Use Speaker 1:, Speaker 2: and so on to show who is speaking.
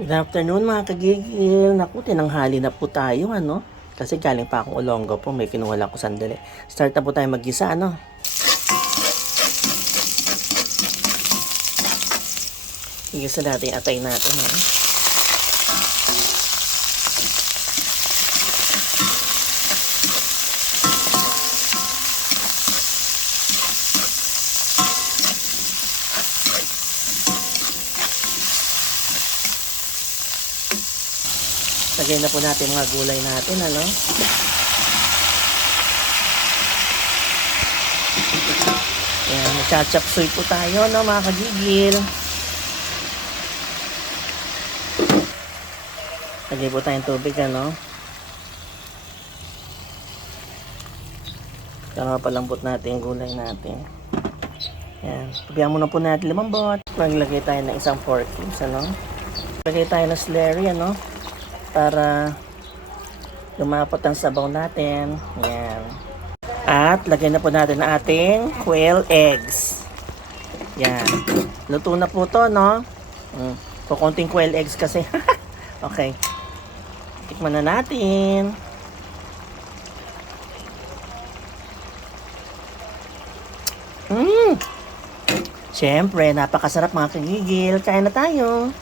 Speaker 1: Good afternoon mga kagigil. Naku, tinanghali na po tayo ano. Kasi galing pa akong Olongo po, may kinuha ko sandali. Start na po tayo mag-gisa ano. Igisa natin, atay natin. Ano? Lagay na po natin mga gulay natin, ano? Yan, magchachap suy po tayo, no, mga kagigil. Lagay po tayong tubig, ano? Para mapalambot natin gulay natin. Yan. Pagyan muna po natin lumambot. Maglagay tayo ng isang pork cubes, ano? Lagay tayo ng slurry, ano? Para lumapot ang sabaw natin. Yan. At lagyan na po natin ang ating quail eggs. Yan. Luto na po to, no? Mm. Kukunting quail eggs kasi. okay. Tikman na natin. Mmm! Siyempre, napakasarap mga kagigil. Kain na tayo.